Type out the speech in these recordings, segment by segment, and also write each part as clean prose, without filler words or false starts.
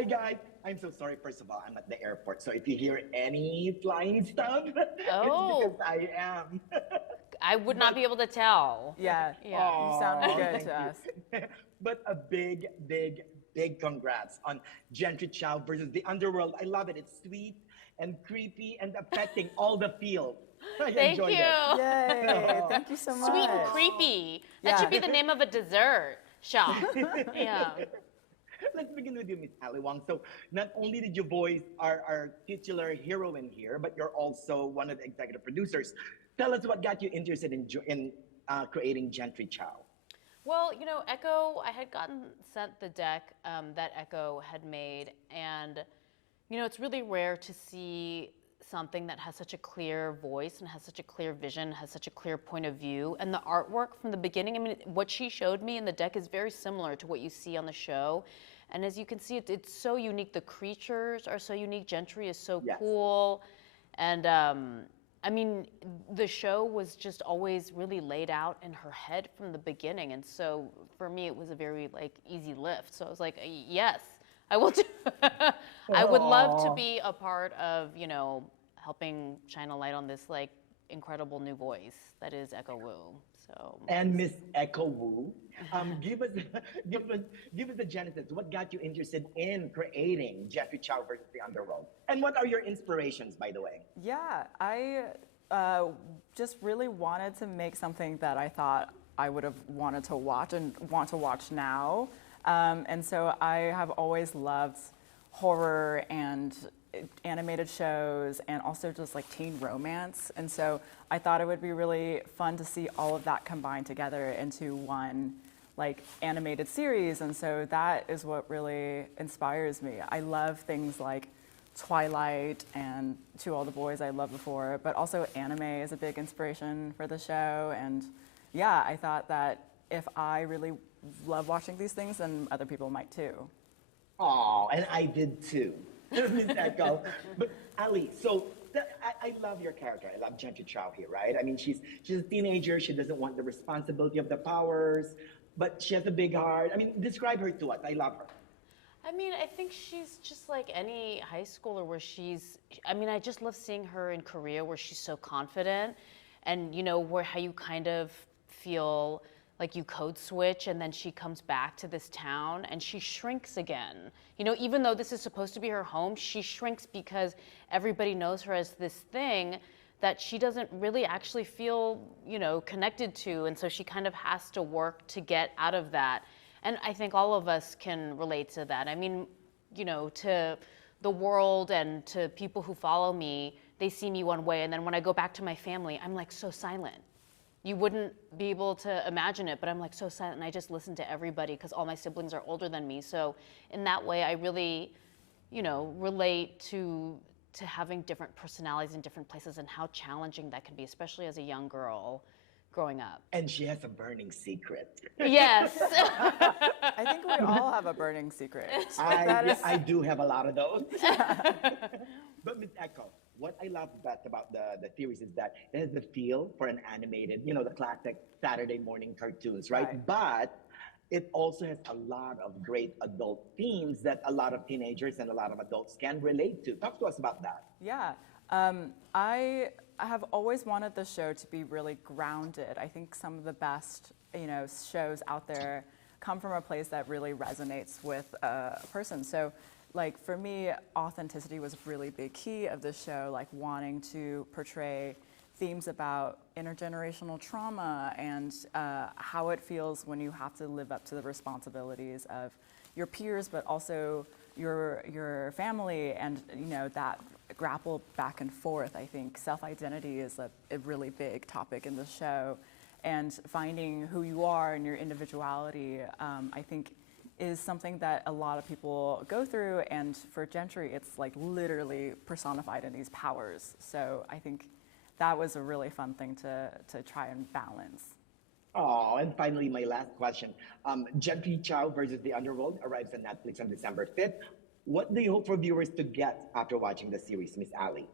Hi guys. I'm so sorry. First of all, I'm at the airport, so if you hear any flying stuff, it's because Oh, I am. I would not But be able to tell. Yeah, Yeah. you sounded oh, good thank to you. us. But a big congrats on Gentry Chau versus the Underworld. I love it. It's sweet and creepy and affecting all the feels. I Thank enjoyed it. you. Yay, thank you so Sweet and much. creepy. That should Yeah. be the name of a dessert shop. Yeah. Let's begin with you, Miss Ali Wong. So, not only did you voice our titular heroine here, but you're also one of the executive producers. Tell us what got you interested in creating Gentry Chow. Well, Echo, I had gotten sent the deck that Echo had made, and it's really rare to see something that has such a clear voice and has such a clear vision, has such a clear point of view. And the artwork from the beginning, I mean, what she showed me in the deck is very similar to what you see on the show. And as you can see, it's so unique. The creatures are so unique. Gentry is so Yes. cool. And I mean, the show was just always really laid out in her head from the beginning. And so for me, it was a very easy lift. So I was like, yes, I will do. I would love to Aw. be a part of, helping shine a light on this incredible new voice that is Echo Wu. So And Miss Echo Wu, give us give us give us the genesis. What got you interested in creating Jeffrey Chow versus the Underworld? And what are your inspirations, by the way? Yeah, I just really wanted to make something that I thought I would have wanted to watch and want to watch now. And so I have always loved horror and animated shows and also just like teen romance. And so I thought it would be really fun to see all of that combined together into one like animated series. And so that is what really inspires me. I love things like Twilight and To All the Boys I Loved Before, but also anime is a big inspiration for the show. And yeah, I thought that if I really love watching these things, then other people might too. Oh, and I did too. Miss Echo. But Ali, so I love your character. I love Gentry Chow here, right? I mean, she's a teenager. She doesn't want the responsibility of the powers, but she has a big heart. I mean, describe her to us. I love her. I mean, I think she's just like any high schooler where I mean, I just love seeing her in Korea where she's so confident and, where how you kind of feel like you code switch and then she comes back to this town and she shrinks again. Even though this is supposed to be her home, she shrinks because everybody knows her as this thing that she doesn't really actually feel, connected to. And so she kind of has to work to get out of that. And I think all of us can relate to that. I mean, to the world and to people who follow me, they see me one way. And then when I go back to my family, I'm like so silent. You wouldn't be able to imagine it, but I'm like so silent and I just listen to everybody because all my siblings are older than me. So in that way, I really, relate to having different personalities in different places and how challenging that can be, especially as a young girl growing up. And she has a burning secret. Yes. I think we all have a burning secret. I do have a lot of those. But Miss Echo, what I love best about the series is that it has the feel for an animated, the classic Saturday morning cartoons, right? Right. But it also has a lot of great adult themes that a lot of teenagers and a lot of adults can relate to. Talk to us about that. Yeah, I have always wanted the show to be really grounded. I think some of the best, shows out there come from a place that really resonates with a person. So, like for me, authenticity was a really big key of the show. Like wanting to portray themes about intergenerational trauma and how it feels when you have to live up to the responsibilities of your peers, but also your family, and that grapple back and forth. I think self-identity is a really big topic in the show, and finding who you are and your individuality, I think, is something that a lot of people go through. And for Gentry, it's like literally personified in these powers. So I think that was a really fun thing to try and balance. Oh, and finally, my last question. Jentry Chow versus the Underworld arrives on Netflix on December 5th. What do you hope for viewers to get after watching the series, Miss Ali?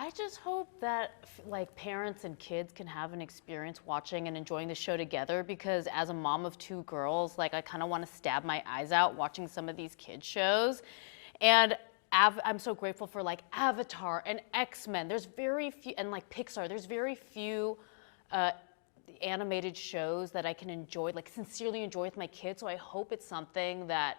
I just hope that like parents and kids can have an experience watching and enjoying the show together, because as a mom of 2 girls, like I kind of want to stab my eyes out watching some of these kids shows. And I'm so grateful for like Avatar and X-Men. There's very few, and like Pixar, there's very few animated shows that I can enjoy, like sincerely enjoy with my kids. So I hope it's something that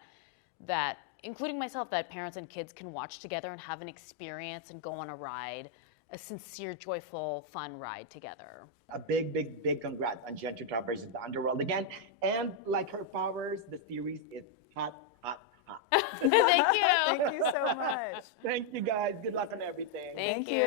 including myself, that parents and kids can watch together and have an experience and go on a ride, a sincere, joyful, fun ride together. A big, big, big congrats on Jentry Chau versus the Underworld again. And like her powers, the series is hot, hot, hot. Thank you. Thank you so much. Thank you guys. Good luck on everything. Thank you.